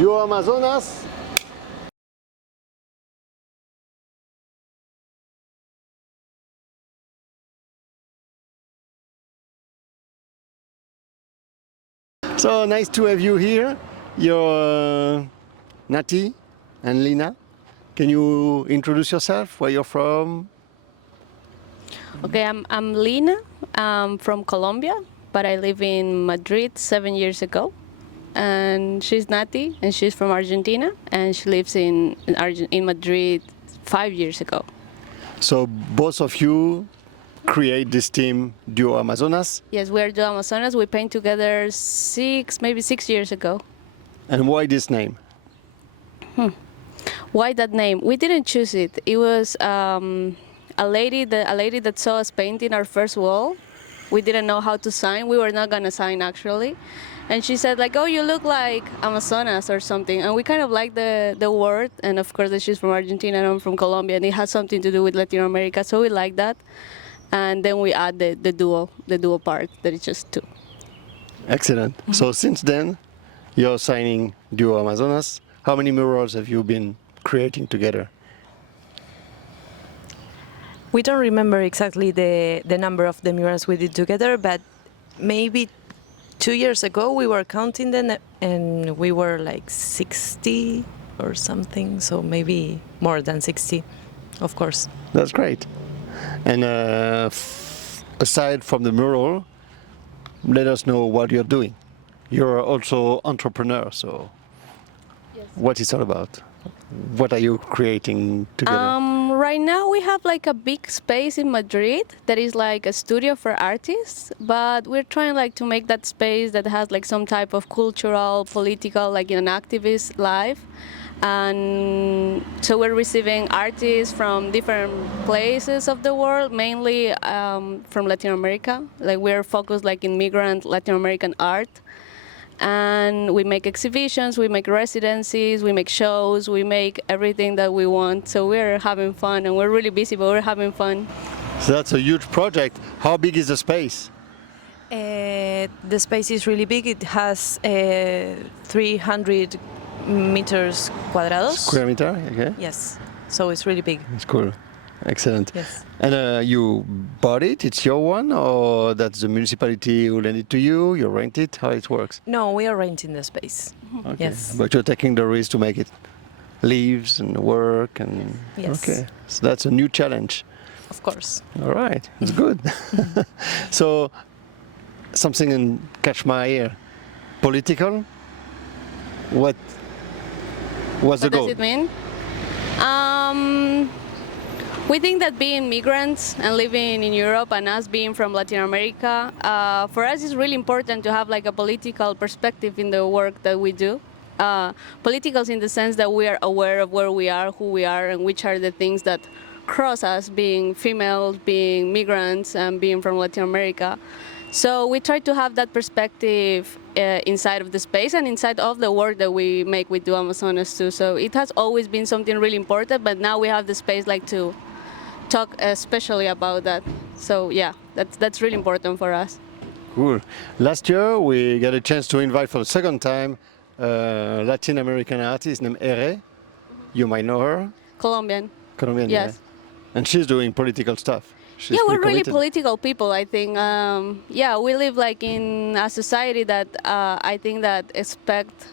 Duo Amazonas. So nice to have you here. You're Nati and Lina. Can you introduce yourself, where you're from? Okay, I'm Lina. I'm from Colombia, but I live in Madrid 7 years ago. And she's Nati, and she's from Argentina, and she lives in Madrid 5 years ago. So both of you create this team Duo Amazonas. Yes, we are Duo Amazonas. We paint together maybe 6 years ago. And why this name? Why that name? We didn't choose it. It was a lady that saw us painting our first wall. We didn't know how to sign. We were not gonna sign actually, and she said like, "Oh, you look like Amazonas or something." And we kind of liked the word. And of course, that she's from Argentina and I'm from Colombia, and it has something to do with Latin America, so we like that. And then we add the duo part that is just two. Excellent. So since then, you're signing Duo Amazonas. How many murals have you been creating together? We don't remember exactly the number of the murals we did together, but maybe 2 years ago we were counting them and we were like 60 or something, so maybe more than 60, of course. That's great. And aside from the mural, let us know what you're doing. You're also entrepreneur, so what is it all about? What are you creating together? Right now we have like a big space in Madrid that is like a studio for artists, but we're trying like to make that space that has like some type of cultural, political, like an activist life. And so we're receiving artists from different places of the world, mainly from Latin America. Like we're focused like in migrant Latin American art. And we make exhibitions, we make residencies, we make shows, we make everything that we want. So we're having fun, and we're really busy, but we're having fun. So that's a huge project. How big is the space? The space is really big. It has 300 meters cuadrados. Square meter, okay. Yes, so it's really big. It's cool. Excellent. Yes. And you bought it? It's your one, or that's the municipality who lent it to you? You rent it? How it works? No, we are renting the space. Okay. Yes. But you're taking the risk to make it lives and work and. Yes. Okay. So that's a new challenge. Of course. All right. It's good. So something in catch my ear. Political. What's the What goal? does it mean? We think that being migrants and living in Europe and us being from Latin America, for us it's really important to have like a political perspective in the work that we do. Politicals in the sense that we are aware of where we are, who we are, and which are the things that cross us, being females, being migrants, and being from Latin America. So we try to have that perspective inside of the space and inside of the work that we make with Duo Amazonas too. So it has always been something really important, but now we have the space like to talk especially about that. So yeah, that's really important for us. Cool. Last year we got a chance to invite for the second time a Latin American artist named Ere. You might know her. Colombian. Colombian. Yes. Yeah. And she's doing political stuff. She's Yeah, we're pretty really committed. political people, I think. Yeah, we live like in a society that I think that expect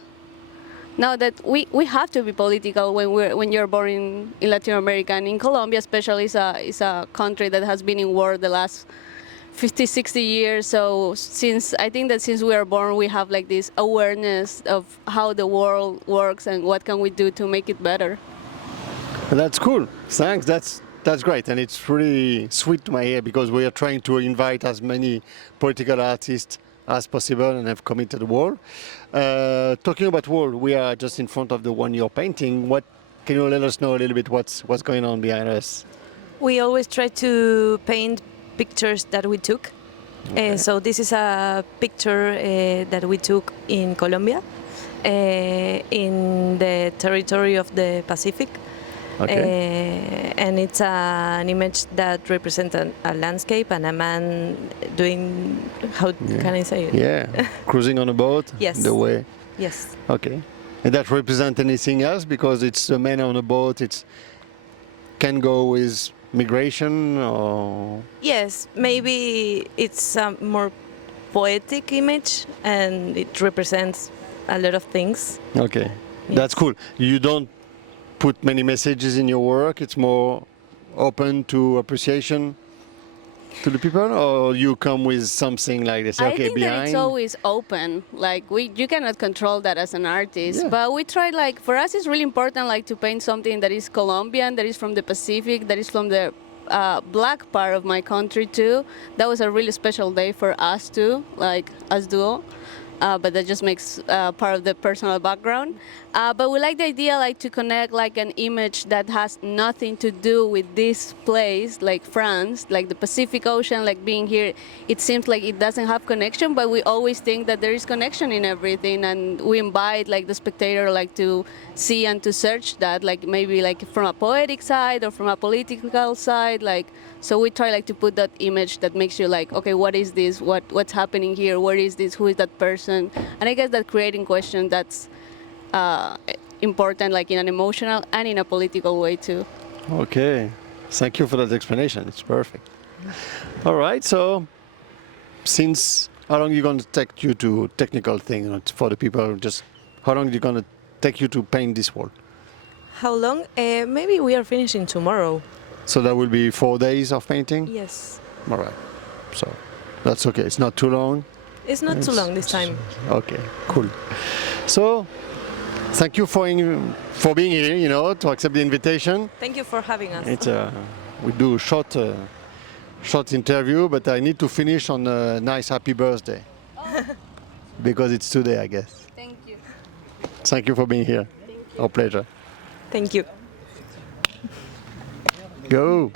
now that we have to be political when you're born in Latin America, and in Colombia especially is a country that has been in war the last 50, 60 years. So I think that since we are born, we have like this awareness of how the world works and what can we do to make it better. That's cool. Thanks. That's great, and it's really sweet to my ear because we are trying to invite as many political artists as possible and have committed wall. Talking about wall, we are just in front of the one you're painting. What can you let us know a little bit what's going on behind us? We always try to paint pictures that we took. Okay. So this is a picture that we took in Colombia, in the territory of the Pacific. Okay. And it's an image that represents a landscape and a man doing, how can I say it? Yeah, cruising on a boat. Yes. The way. Yes. Okay. And that represent anything else because it's the man on a boat. It can go with migration or Yes, maybe it's a more poetic image and it represents a lot of things. okay. That's cool. You don't put many messages in your work. It's more open to appreciation to the people, or you come with something like this. I Okay, think that behind. it's always open. Like you cannot control that as an artist. Yeah. But we try like for us it's really important like to paint something that is Colombian, that is from the Pacific, that is from the black part of my country too. That was a really special day for us too, like us duo. But that just makes part of the personal background. But we like the idea like to connect like an image that has nothing to do with this place, like France, like the Pacific Ocean, like being here. It seems like it doesn't have connection, but we always think that there is connection in everything, and we invite like the spectator like to see and to search that, like maybe like from a poetic side or from a political side, like. So we try like to put that image that makes you like, okay, what is this? What's happening here? Where is this? Who is that person? And I guess that creating question that's important, like in an emotional and in a political way too. Okay, thank you for that explanation. It's perfect. All right, so since how long are you going to take you to technical thing for the people? Just how long are you going to take you to paint this wall? How long? Maybe we are finishing tomorrow. So that will be 4 days of painting. Yes. All right, so that's okay. It's not too long. It's not too long this time. Okay, cool. So, thank you for being here. You know, to accept the invitation. Thank you for having us. It's we do a short interview, but I need to finish on a nice happy birthday because it's today, I guess. Thank you. Thank you for being here. Our pleasure. Thank you. Go.